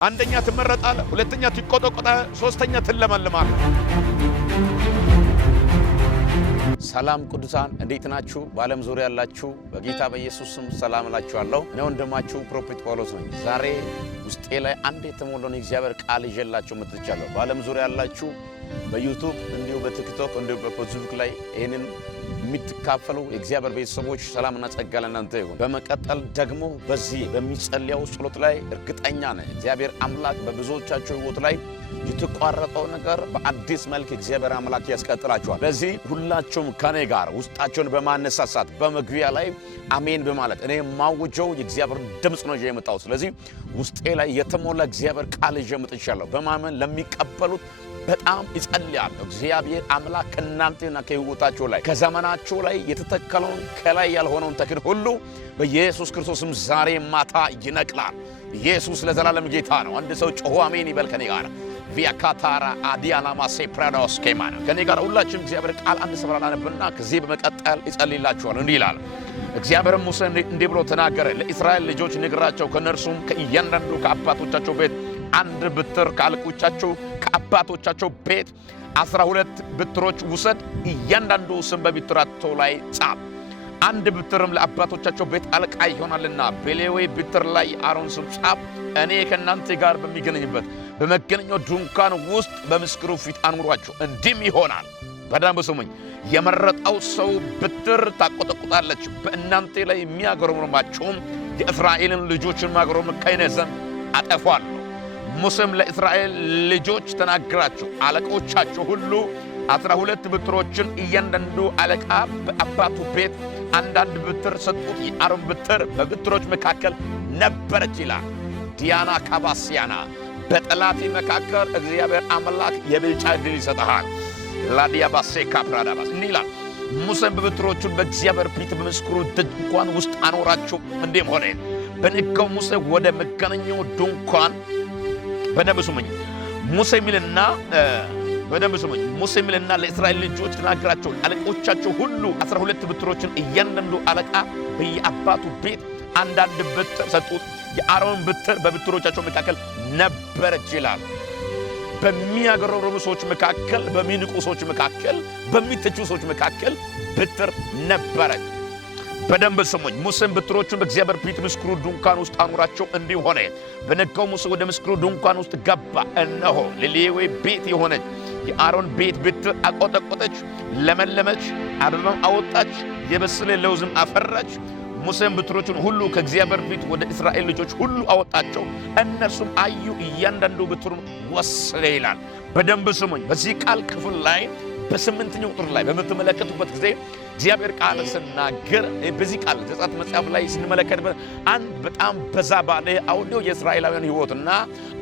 አንደኛ ትመረጣለህ፣ ሁለተኛ ትቆጠቆጣለህ፣ ሶስተኛ ትለመልማለህ። ሰላም ቅዱሳን እንዴት ናችሁ? በዓለም ዙሪያ ያላችሁ በጌታ በኢየሱስ ስም ሰላም እላችኋለሁ። እኔ ወንድማችሁ ፕሮፌት ጳውሎስ ነኝ። ዛሬ ውስጤ ላይ አንድ የተሞላውን የእግዚአብሔር ቃል ይዤላችሁ መጥቻለሁ። በዓለም ዙሪያ ያላችሁ በዩቲዩብ እንዲሁ በቲክቶክ እንዲሁ በፌስቡክ ላይ ይህንን የምትካፈሉ የእግዚአብሔር ቤተሰቦች ሰላምና ጸጋ ለእናንተ ይሁን። በመቀጠል ደግሞ በዚህ በሚጸልየው ጸሎት ላይ እርግጠኛ ነኝ እግዚአብሔር አምላክ በብዙዎቻችሁ ሕይወት ላይ የተቋረጠው ነገር በአዲስ መልክ እግዚአብሔር አምላክ ያስቀጥላችኋል። ለዚህ ሁላችሁም ከኔ ጋር ውስጣቸውን በማነሳሳት በመግቢያ ላይ አሜን በማለት እኔ የማውጀው የእግዚአብሔር ድምፅ ነው የመጣው። ስለዚህ ውስጤ ላይ የተሞላ እግዚአብሔር ቃል ይዤ መጥቻለሁ። በማመን ለሚቀበሉት በጣም ይጸልያለሁ። እግዚአብሔር አምላክ ከእናንተና ከሕይወታችሁ ላይ ከዘመናችሁ ላይ የተተከለውን ከላይ ያልሆነውን ተክል ሁሉ በኢየሱስ ክርስቶስም ዛሬ ማታ ይነቅላል። ኢየሱስ ለዘላለም ጌታ ነው። አንድ ሰው ጮሆ አሜን ይበል ከኔ ጋር። ቪያካታራ አዲያና ማሴ ፕራዳውስ ኬማና ከኔ ጋር ሁላችንም እግዚአብሔር ቃል አንድ ስፍራ ላነብና ከዚህ በመቀጠል ይጸልይላችኋል። እንዲህ ይላል። እግዚአብሔርም ሙሴ እንዲህ ብሎ ተናገረ። ለእስራኤል ልጆች ንገራቸው፣ ከነርሱም ከእያንዳንዱ ከአባቶቻቸው ቤት አንድ ብትር ከአለቆቻቸው ከአባቶቻቸው ቤት 12 ብትሮች ውሰድ። እያንዳንዱ ስም በብትራቸው ላይ ጻፍ። አንድ ብትርም ለአባቶቻቸው ቤት አለቃ ይሆናልና በሌዊ ብትር ላይ አሮን ስም ጻፍ። እኔ ከእናንተ ጋር በሚገናኝበት በመገናኛው ድንኳን ውስጥ በምስክሩ ፊት አኑሯቸው። እንዲህም ይሆናል፣ በደንብ ስሙኝ፣ የመረጠው ሰው ብትር ታቆጠቁጣለች። በእናንተ ላይ የሚያገረምርማቸውም የእስራኤልን ልጆችን ማገረም ከእኔ ዘንድ አጠፋለሁ። ሙሴም ለእስራኤል ልጆች ተናገራቸው፣ አለቆቻቸው ሁሉ 12 ብትሮችን እያንዳንዱ አለቃ በአባቱ ቤት አንዳንድ ብትር ሰጡት። የአሮን ብትር በብትሮች መካከል ነበረች ይላል። ዲያና ካባስያና በጠላቴ መካከል እግዚአብሔር አምላክ የብልጫ ዕድል ይሰጥሃል። ላዲያባሴ ካፕራዳባስ እንዲህ ይላል። ሙሴም በብትሮቹን በእግዚአብሔር ፊት በምስክሩ ድንኳን ውስጥ አኖራቸው። እንዲህም ሆነ በነጋው ሙሴ ወደ መገናኛው ድንኳን በደንብ ስሙኝ፣ ሙሴ ሚልና ለእስራኤል ልጆች ተናገራቸው፣ አለቆቻቸው ሁሉ 12 ብትሮችን እያንዳንዱ አለቃ በየአባቱ ቤት አንዳንድ ብትር ሰጡት። የአሮን ብትር በብትሮቻቸው መካከል ነበረች ይላል። በሚያገረሩ ሰዎች መካከል፣ በሚንቁ ሰዎች መካከል፣ በሚተቹ ሰዎች መካከል ብትር ነበረች። በደንብ ስሙኝ። ሙሴም ብትሮቹን በእግዚአብሔር ፊት ምስክሩ ድንኳን ውስጥ አኑራቸው። እንዲህ ሆነ፣ በነጋው ሙሴ ወደ ምስክሩ ድንኳን ውስጥ ገባ። እነሆ ለሌዊ ቤት የሆነች የአሮን ቤት ብትር አቆጠቆጠች፣ ለመለመች፣ አበባም አወጣች፣ የበሰለ ለውዝም አፈራች። ሙሴም ብትሮቹን ሁሉ ከእግዚአብሔር ፊት ወደ እስራኤል ልጆች ሁሉ አወጣቸው። እነርሱም አዩ፣ እያንዳንዱ ብትሩን ወሰደ ይላል። በደንብ ስሙኝ። በዚህ ቃል ክፍል ላይ በስምንተኛው ቁጥር ላይ በምትመለከቱበት ጊዜ እግዚአብሔር ቃል ስናገር በዚህ ቃል ዘጸአት መጽሐፍ ላይ ስንመለከት አንድ በጣም በዛ ባለ አውዲዮ የእስራኤላውያን ሕይወትና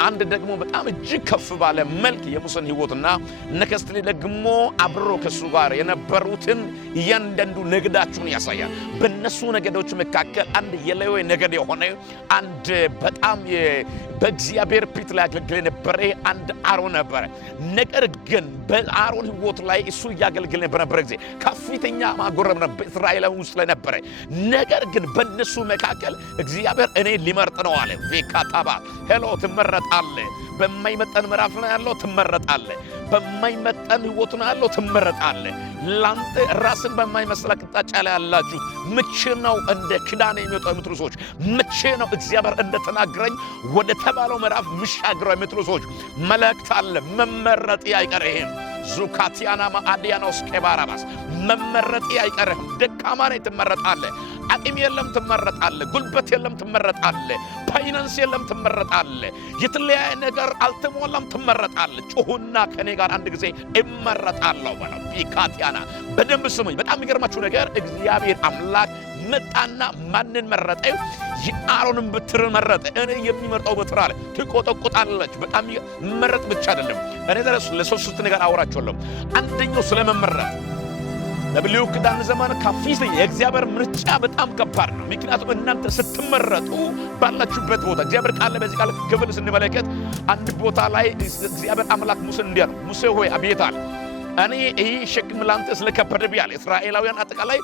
አንድ ደግሞ በጣም እጅግ ከፍ ባለ መልክ የሙሴን ሕይወትና ነከስት ደግሞ አብሮ ከሱ ጋር የነበሩትን እያንዳንዱ ነገዳቸውን ያሳያል። በእነሱ ነገዶች መካከል አንድ የሌዊ ነገድ የሆነ አንድ በጣም በእግዚአብሔር ፊት ላይ ያገለግል የነበረ አንድ አሮን ነበረ። ነገር ግን በአሮን ሕይወት ላይ እሱ እያገለግል በነበረ ጊዜ ከፍተኛ ማጎረም ነበር በእስራኤላዊ ውስጥ ላይ ነበረ። ነገር ግን በእነሱ መካከል እግዚአብሔር እኔ ሊመርጥ ነው አለ። ቬካታባ ሄሎ ትመረጣለህ። በማይመጠን ምዕራፍ ነው ያለው፣ ትመረጣለህ። በማይመጠን ሕይወት ነው ያለው፣ ትመረጣለህ። ላንተ ራስን በማይመስል አቅጣጫ ላይ ያላችሁ መቼ ነው እንደ ክዳን የሚወጡ የምትሉ ሰዎች፣ መቼ ነው እግዚአብሔር እንደተናገረኝ ወደ ተባለው ምዕራፍ ምሻግረው የምትሉ ሰዎች መልእክት አለ። መመረጥ አይቀርህም። ዙካቲያና ማአዲያኖስ ኬባራባስ መመረጥ አይቀርህም። ደካማ ነህ፣ ትመረጣለህ። አቅም የለም፣ ትመረጣለህ። ጉልበት የለም፣ ትመረጣለህ። ፋይናንስ የለም፣ ትመረጣለህ። የተለያየ ነገር አልተሞላም፣ ትመረጣለህ። ጩሁና ከኔ ጋር አንድ ጊዜ እመረጣለሁ በለው። ቢካቲያና በደንብ ስሙኝ። በጣም የሚገርማችሁ ነገር እግዚአብሔር አምላክ መጣና ማንን መረጠ? የአሮንን ብትር መረጠ። እኔ የሚመርጠው ብትር አለ ትቆጠቁጣለች። በጣም መረጥ ብቻ አይደለም። እኔ ለሶስት ነገር አወራቸዋለሁ። አንደኛው ስለመመረጥ በብሉይ ኪዳን ዘመን ከፊት የእግዚአብሔር ምርጫ በጣም ከባድ ነው። ምክንያቱም እናንተ ስትመረጡ ባላችሁበት ቦታ እግዚአብሔር ቃል በዚህ ቃል ክፍል ስንመለከት አንድ ቦታ ላይ እግዚአብሔር አምላክ ሙሴን እንዲህ አለው፣ ሙሴ ሆይ አቤት አለ። እኔ ይህ ሸክም ላንተ ስለከበደ ብያለሁ። እስራኤላውያን አጠቃላይ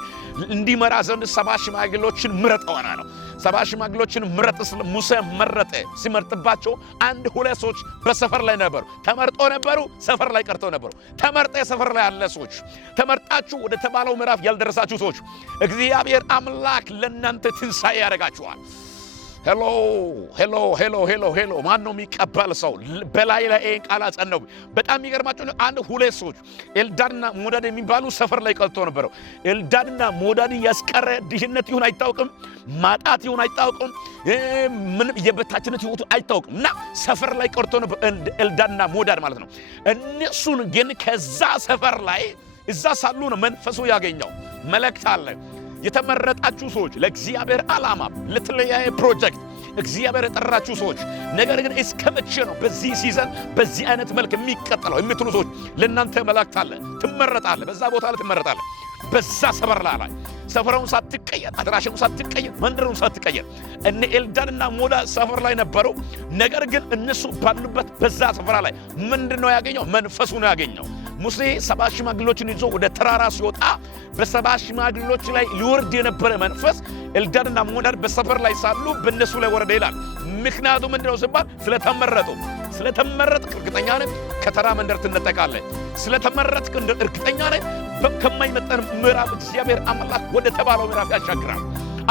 እንዲመራ ዘንድ 70 ሽማግሌዎችን ምረጠዋል አለው። ሰባ ሽማግሌዎችን ምረጥ ሙሴ መረጠ። ሲመርጥባቸው አንድ ሁለት ሰዎች በሰፈር ላይ ነበሩ። ተመርጦ ነበሩ፣ ሰፈር ላይ ቀርተው ነበሩ። ተመርጠ ሰፈር ላይ ያለ ሰዎች፣ ተመርጣችሁ ወደ ተባለው ምዕራፍ ያልደረሳችሁ ሰዎች እግዚአብሔር አምላክ ለእናንተ ትንሣኤ ያደርጋችኋል። ሄሎ ሄሎ ሄሎ ሄሎ ሄሎ ማን ነው የሚቀበል ሰው? በላይ ላይ ቃል አጸነው። በጣም የሚገርማችሁ አንድ ሁለት ሰዎች ኤልዳድና ሞዳድ የሚባሉ ሰፈር ላይ ቀልቶ ነበረው። ኤልዳድና ሞዳድ ያስቀረ ድህነት ይሁን አይታወቅም፣ ማጣት ይሁን አይታወቅም፣ ምንም የበታችነት ይሁን አይታወቅም እና ሰፈር ላይ ቀርቶ ነበር ኤልዳድና ሞዳድ ማለት ነው። እነሱን ግን ከዛ ሰፈር ላይ እዛ ሳሉ ነው መንፈሱ ያገኘው። መልእክት አለ። የተመረጣችሁ ሰዎች ለእግዚአብሔር ዓላማ ለተለያየ ፕሮጀክት እግዚአብሔር የጠራችሁ ሰዎች፣ ነገር ግን እስከ መቼ ነው በዚህ ሲዘን በዚህ አይነት መልክ የሚቀጥለው የምትሉ ሰዎች ለእናንተ መልእክት አለ። ትመረጣለህ። በዛ ቦታ ላይ ትመረጣለህ። በዛ ሰፈር ላይ ሰፈራውን ሳትቀየር፣ አድራሻውን ሳትቀየር፣ መንደሩን ሳትቀየር እነ ኤልዳድና ሞዳድ ሰፈር ላይ ነበሩ። ነገር ግን እነሱ ባሉበት በዛ ሰፈራ ላይ ምንድነው ያገኘው? መንፈሱ ነው ያገኘው። ሙሴ ሰባ ሽማግሌዎችን ይዞ ወደ ተራራ ሲወጣ በሰባ ሽማግሌዎች ላይ ሊወርድ የነበረ መንፈስ ኤልዳድና ሞዳድ በሰፈር ላይ ሳሉ በእነሱ ላይ ወረደ ይላል። ምክንያቱም ምንድነው ሲባል ስለተመረጡ። ስለተመረጥክ እርግጠኛ ነህ ከተራ መንደር ትነጠቃለህ። ስለተመረጥክ እርግጠኛ ነህ ከማይመጠን ምዕራፍ እግዚአብሔር አምላክ ወደ ተባለው ምዕራፍ ያሻግራል።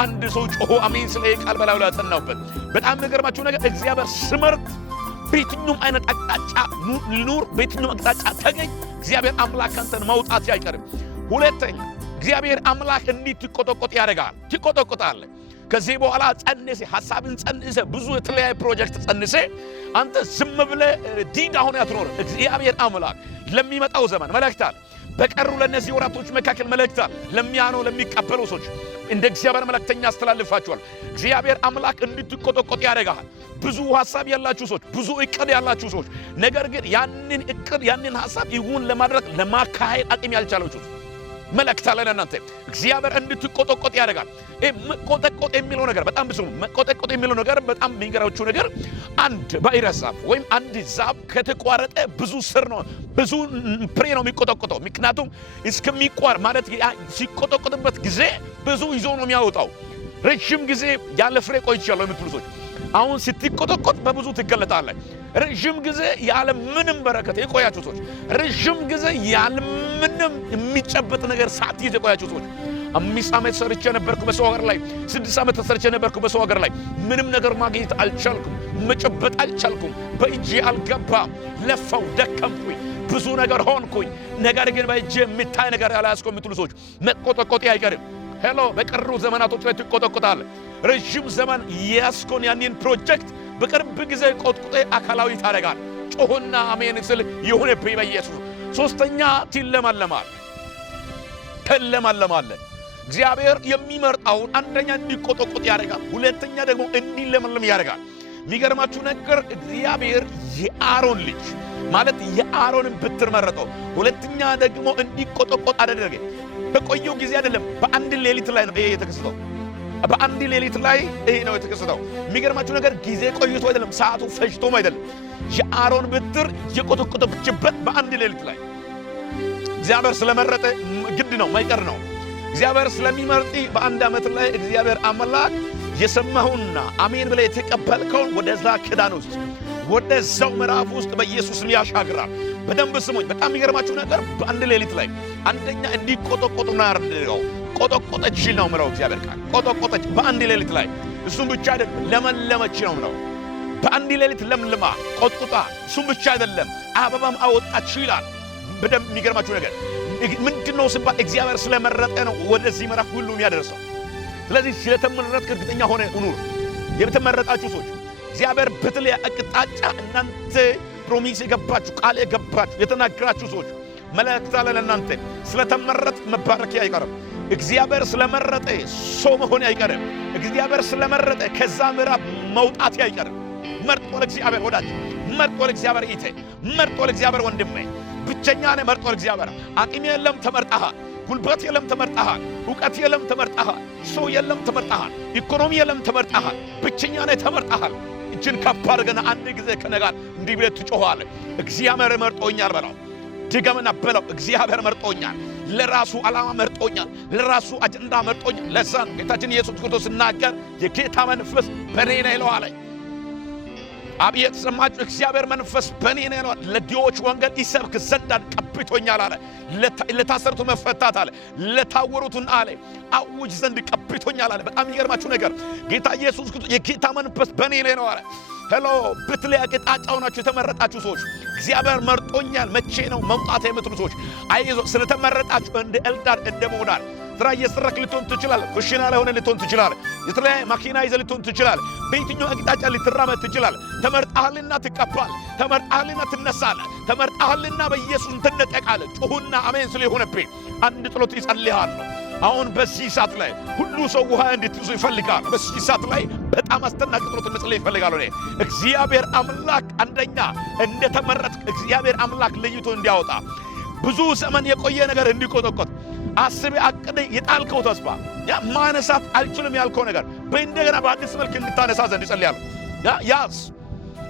አንድ ሰው ጮሆ አሜን ስለ ቃል በላዩ ላይ ያጸናውበት። በጣም ነገርማችሁ ነገር እግዚአብሔር ስመርጥ በየትኛውም አይነት አቅጣጫ ኑር፣ በየትኛውም አቅጣጫ ተገኝ፣ እግዚአብሔር አምላክ አንተን ማውጣት አይቀርም። ሁለተኛ እግዚአብሔር አምላክ እንዲህ ትቆጠቆጥ ያደርጋል። ትቆጠቆጣለህ። ከዚህ በኋላ ጸንሴ ሐሳብን ጸንሴ ብዙ የተለያየ ፕሮጀክት ጸንሴ አንተ ዝም ብለህ ዲዳ ሆነ አትኖር። እግዚአብሔር አምላክ ለሚመጣው ዘመን መልእክት አለ። በቀሩ ለነዚህ ወራቶች መካከል መልእክት አለ። ለሚያኑ ለሚቀበሉ ሰዎች እንደ እግዚአብሔር መልእክተኛ አስተላልፋችኋል። እግዚአብሔር አምላክ እንድትቆጠቆጥ ያደርጋል። ብዙ ሐሳብ ያላችሁ ሰዎች፣ ብዙ እቅድ ያላችሁ ሰዎች፣ ነገር ግን ያንን እቅድ ያንን ሐሳብ ይሁን ለማድረግ ለማካሄድ አቅም ያልቻላችሁ መልእክት አለ ለእናንተ። እግዚአብሔር እንድትቆጠቆጥ ያደርጋል። መቆጠቆጥ የሚለው ነገር በጣም ብዙ መቆጠቆጥ የሚለው ነገር በጣም የሚገራችሁ ነገር አንድ ባሕረ ዛፍ ወይም አንድ ዛፍ ከተቋረጠ ብዙ ስር ነው ብዙ ፍሬ ነው የሚቆጠቆጠው። ምክንያቱም እስከሚቋር ማለት ሲቆጠቆጥበት ጊዜ ብዙ ይዞ ነው የሚያወጣው። ረጅም ጊዜ ያለ ፍሬ ቆይቻለሁ የምትሉ ሰዎች አሁን ስትቆጠቆጥ በብዙ ትገለጣለህ። ረጅም ጊዜ ያለ ምንም በረከት የቆያችሁ ሰዎች፣ ረጅም ጊዜ ያለ ምንም የሚጨበጥ ነገር ሳትይዝ የቆያችሁ ሰዎች 5 ዓመት ሰርቼ ነበርኩ በሰው ሀገር ላይ፣ 6 ዓመት ሰርቼ ነበርኩ በሰው ሀገር ላይ፣ ምንም ነገር ማግኘት አልቻልኩም፣ መጨበጥ አልቻልኩም፣ በእጄ አልገባም፣ ለፋው፣ ደከምኩኝ፣ ብዙ ነገር ሆንኩኝ፣ ነገር ግን በእጄ የሚታይ ነገር ያላያዝኩ የምትሉ ሰዎች መቆጠቆጤ አይቀርም። ሄሎ በቀሩ ዘመናቶች ላይ ትቆጠቆጣለህ። ረጅም ዘመን ያስኮን ያንን ፕሮጀክት በቅርብ ጊዜ ቆጥቁጤ አካላዊ ታደርጋል። ጮሆና አሜን ስል ይሁንብኝ በኢየሱስ። ሶስተኛ ትለማለማለህ። እግዚአብሔር የሚመርጣውን አንደኛ እንዲቆጠቆጥ ያደርጋል፣ ሁለተኛ ደግሞ እንዲለመልም ያደርጋል። የሚገርማችሁ ነገር እግዚአብሔር የአሮን ልጅ ማለት የአሮንን በትር መረጠው፣ ሁለተኛ ደግሞ እንዲቆጠቆጥ አደረገ። በቆየው ጊዜ አይደለም፣ በአንድ ሌሊት ላይ ነው ይሄ የተከሰተው። በአንድ ሌሊት ላይ ይሄ ነው የተከሰተው። የሚገርማችሁ ነገር ጊዜ ቆይቶ አይደለም፣ ሰዓቱ ፈጅቶም አይደለም። የአሮን በትር የቆጠቆጠችበት በአንድ ሌሊት ላይ እግዚአብሔር ስለመረጠ ግድ ነው፣ ማይቀር ነው። እግዚአብሔር ስለሚመርጥ በአንድ ዓመት ላይ እግዚአብሔር አምላክ የሰማሁና አሜን ብለህ የተቀበልከውን ወደዛ ኪዳን ውስጥ ወደዛው ምዕራፍ ውስጥ በኢየሱስም ያሻግራል። በደንብ ስሙኝ። በጣም የሚገርማችሁ ነገር በአንድ ሌሊት ላይ አንደኛ እንዲቆጠቆጡ ነው ያደረገው። ቆጠቆጠች ነው ምለው እግዚአብሔር ቃል ቆጠቆጠች በአንድ ሌሊት ላይ። እሱም ብቻ አይደለም ለመለመች ነው ምለው። በአንድ ሌሊት ለምልማ ቆጥቁጣ። እሱም ብቻ አይደለም አበባም አወጣች ይላል። በደንብ የሚገርማችሁ ነገር ምንድነው ሲባል እግዚአብሔር ስለመረጠ ነው ወደዚህ ምዕራፍ ሁሉ የሚያደርሰው። ስለዚህ ስለተመረጥክ እርግጠኛ ሆነ ኑር። የተመረጣችሁ ሰዎች እግዚአብሔር በተለየ አቅጣጫ እናንተ ፕሮሚስ የገባችሁ ቃል የገባችሁ የተናገራችሁ ሰዎች መልእክት አለ ለእናንተ። ስለተመረጥ መባረክ አይቀርም። እግዚአብሔር ስለመረጠ ሰው መሆን አይቀርም። እግዚአብሔር ስለመረጠ ከዛ ምዕራፍ መውጣት አይቀርም። መርጦ ለእግዚአብሔር ወዳጅ፣ መርጦ ለእግዚአብሔር እህቴ፣ መርጦ ለእግዚአብሔር ወንድሜ፣ ብቸኛ ነህ መርጦ ለእግዚአብሔር። አቅም የለም ተመርጠሃል። ጉልበት የለም ተመርጠሃል። እውቀት የለም ተመርጠሃል። ሰው የለም ተመርጠሃል። ኢኮኖሚ የለም ተመርጠሃል። ብቸኛ ነህ ተመርጠሃል። እጅን ከፍ አድርገና አንድ ጊዜ ከነጋር እንዲህ ብለህ ትጮኻለህ። እግዚአብሔር መርጦኛል በለው። ድገምና በለው። እግዚአብሔር መርጦኛል። ለራሱ ዓላማ መርጦኛል፣ ለራሱ አጀንዳ መርጦኛል። ለዛ ጌታችን ኢየሱስ ክርስቶስ ሲናገር የጌታ መንፈስ በእኔ ነው ይለዋል። አብየት ሰማችሁ? እግዚአብሔር መንፈስ በእኔ ነው ይለዋል። ለድሆች ወንጌል ይሰብክ ዘንድ ቀብቶኛል አለ። ለታሰሩት መፈታት አለ። ለታወሩትን አለ አውጅ ዘንድ ቀብቶኛል አለ። በጣም የሚገርማችሁ ነገር ጌታ ኢየሱስ ክርስቶስ የጌታ መንፈስ በእኔ ነው አለ። ሄሎ በተለያየ አቅጣጫ ሆናችሁ የተመረጣችሁ ሰዎች እግዚአብሔር መርጦኛል መቼ ነው መምጣት የምትሉ ሰዎች አይዞ ስለተመረጣችሁ እንደ ኤልዳድ እንደ ሞዳር ስራ እየሰራክ ልትሆን ትችላለህ። ኩሽና ላይ ሆነ ልትሆን ትችላለህ። የተለያየ ማኪና ይዘህ ልትሆን ትችላለህ። በየትኛው አቅጣጫ ልትራመድ ትችላለህ። ተመርጣልና ትቀባለህ። ተመርጣልና ትነሳለህ። ተመርጣልና በኢየሱስ ትነጠቃለህ። ጩኹና አሜን ስለ ሆነብኝ አንድ ጸሎት ይጸልያለሁ። አሁን በዚህ ሰዓት ላይ ሁሉ ሰው ውሃ እንድትይዙ ይፈልጋል። በዚህ ሰዓት ላይ በጣም አስደናቂ ጸሎት መጸለይ ይፈልጋል። እኔ እግዚአብሔር አምላክ አንደኛ እንደተመረጥክ እግዚአብሔር አምላክ ለይቶ እንዲያወጣ ብዙ ዘመን የቆየ ነገር እንዲቆጠቆጥ አስቤ አቅደ የጣልከው ተስፋ ያ ማነሳት አልችልም ያልከው ነገር በእንደገና በአዲስ መልክ እንድታነሳ ዘንድ ይጸልያለሁ። ያስ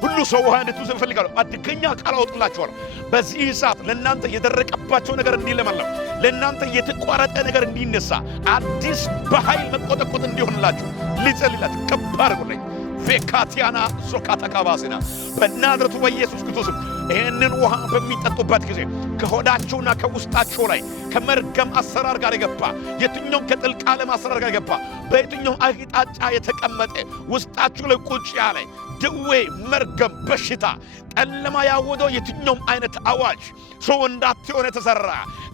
ሁሉ ሰው ውሃ እንድትይዙ ይፈልጋል። አድከኛ ቃል አውጥላችኋለሁ። በዚህ ሰዓት ለእናንተ የደረቀባቸው ነገር እንዲለመለም፣ ለእናንተ የተቋረጠ ነገር እንዲነሳ፣ አዲስ በኃይል መቆጠቆጥ እንዲሆንላችሁ ልጸልላችሁ። ከባድ ጉዳይ ፌካቲያና ሶካታካባሲና በናዝሬቱ በኢየሱስ ክርስቶስ ይህንን ውሃ በሚጠጡበት ጊዜ ከሆዳቸውና ከውስጣቸው ላይ ከመርገም አሰራር ጋር የገባ የትኛውም ከጥልቅ ዓለም አሰራር ጋር የገባ በየትኛውም አቅጣጫ የተቀመጠ ውስጣቸው ላይ ቁጭ ያለ ደዌ፣ መርገም፣ በሽታ፣ ጨለማ ያወደው የትኛውም አይነት አዋጅ ሰው እንዳትሆን የተሰራ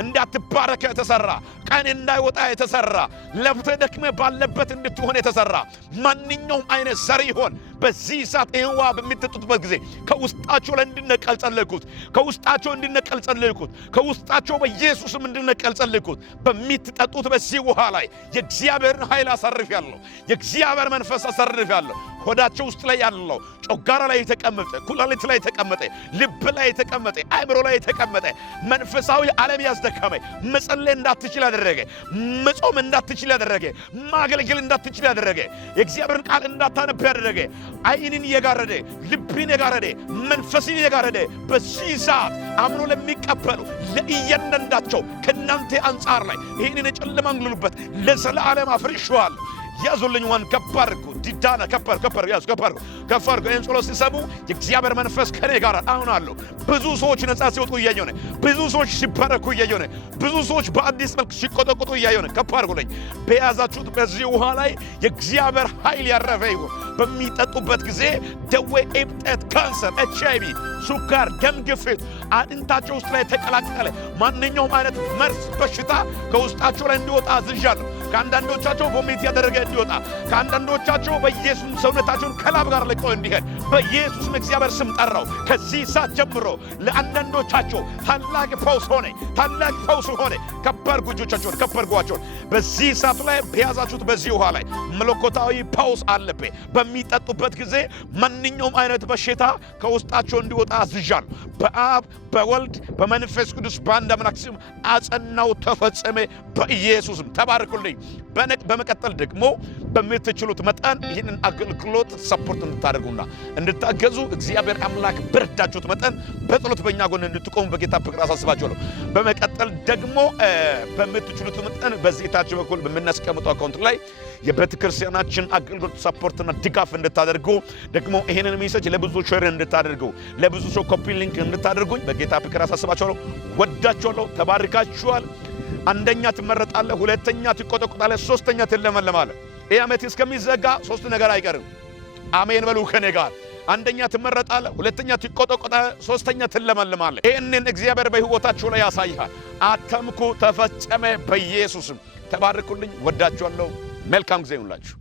እንዳትባረከ የተሰራ ቀን እንዳይወጣ የተሰራ ለፍተህ ደክመህ ባለበት እንድትሆን የተሰራ ማንኛውም አይነት ዘር ይሆን በዚህ ሰዓት ይህን ውሃ በሚጠጡበት ጊዜ ከውስጣቸው ላይ እንዲነቀል ጸለይኩት። ከውስጣቸው እንዲነቀል ጸለይኩት። ከውስጣቸው በኢየሱስም እንዲነቀል ጸለይኩት። በሚጠጡት በዚህ ውሃ ላይ የእግዚአብሔርን ኃይል አሳርፌአለሁ። የእግዚአብሔር መንፈስ አሳርፌአለሁ። ሆዳቸው ውስጥ ላይ ያለው ጮጋራ ላይ የተቀመጠ ኩላሊት ላይ የተቀመጠ ልብ ላይ የተቀመጠ አእምሮ ላይ የተቀመጠ መንፈሳዊ ዓለም ያስደከመ መጸለይ እንዳትችል ያደረገ መጾም እንዳትችል ያደረገ ማገልገል እንዳትችል ያደረገ የእግዚአብሔርን ቃል እንዳታነብ ያደረገ ዓይንን የጋረደ ልብን የጋረደ መንፈስን የጋረደ በዚህ ሰዓት አምኖ ለሚቀበሉ ለእያንዳንዳቸው ከእናንተ አንጻር ላይ ይህንን የጨለማ እንግሉበት ለዘላለም አፍርሼዋለሁ። ያዙልኝ ዋን ከበርኩ ዲዳና ከበር ያዙ ከበርኩ ይህን ጸሎት ሲሰሙ የእግዚአብሔር መንፈስ ከኔ ጋር አሁን አለው። ብዙ ሰዎች ነጻ ሲወጡ እያየሁ ነው። ብዙ ሰዎች ሲባረኩ እያየሁ ነው። ብዙ ሰዎች በአዲስ መልክ ሲቆጠቆጡ እያየሁ ነው። ከበርኩልኝ በያዛችሁት በዚህ ውሃ ላይ የእግዚአብሔር ኃይል ያረፈ ይሁን። በሚጠጡበት ጊዜ ደዌ፣ እብጠት፣ ካንሰር፣ HIV፣ ሱካር፣ ደም ግፊት አጥንታቸው ውስጥ ላይ ተቀላቀለ ማንኛውም አይነት መርዝ በሽታ ከውስጣቸው ላይ እንዲወጣ አዝዣለሁ። ከአንዳንዶቻቸው ቮሚት ያደረገ እንዲወጣ፣ ከአንዳንዶቻቸው በኢየሱስ ሰውነታቸውን ከላብ ጋር ለቆ እንዲሄድ በኢየሱስም እግዚአብሔር ስም ጠራው። ከዚህ ሰዓት ጀምሮ ለአንዳንዶቻቸው ታላቅ ፈውስ ሆነ፣ ታላቅ ፈውስ ሆነ። ከበርኩ እጆቻቸውን ከበርኳቸውን። በዚህ ሰዓት ላይ በያዛችሁት በዚህ ውሃ ላይ መለኮታዊ ፈውስ አለበት። በሚጠጡበት ጊዜ ማንኛውም አይነት በሽታ ከውስጣቸው እንዲወጣ አዝዣለሁ። በአብ በወልድ በመንፈስ ቅዱስ በአንድ አምላክ ስም አጸናው፣ ተፈጸመ በኢየሱስም። ተባረኩልኝ። በመቀጠል ደግሞ በምትችሉት መጠን ይህንን አገልግሎት ሰፖርት እንድታደርጉና እንድታገዙ እግዚአብሔር አምላክ በረዳችሁት መጠን በጸሎት በእኛ ጎን እንድትቆሙ በጌታ ፍቅር አሳስባችኋለሁ። በመቀጠል ደግሞ በምትችሉት መጠን በዚህ ታች በኩል በምናስቀምጠው አካውንት ላይ የቤተ ክርስቲያናችን አገልግሎት ሰፖርትና ድጋፍ እንድታደርጉ ደግሞ ይሄንን ሜሴጅ ለብዙ ሼር እንድታደርጉ ለብዙ ሰው ኮፒ ሊንክ እንድታደርጉኝ በጌታ ፍቅር አሳስባችኋለሁ። ወዳችኋለሁ። ተባርካችኋል። አንደኛ ትመረጣለህ፣ ሁለተኛ ትቆጠቆጣለህ፣ ሶስተኛ ትለመለማለህ። ይህ ዓመት እስከሚዘጋ ሶስት ነገር አይቀርም። አሜን በሉ ከኔ ጋር። አንደኛ ትመረጣለህ፣ ሁለተኛ ትቆጠቆጣለህ፣ ሶስተኛ ትለመለማለህ። ይህንን እግዚአብሔር በሕይወታችሁ ላይ ያሳይሃል። አተምኩ፣ ተፈጸመ በኢየሱስም። ተባርኩልኝ። ወዳችኋለሁ። መልካም ጊዜ ይሁንላችሁ።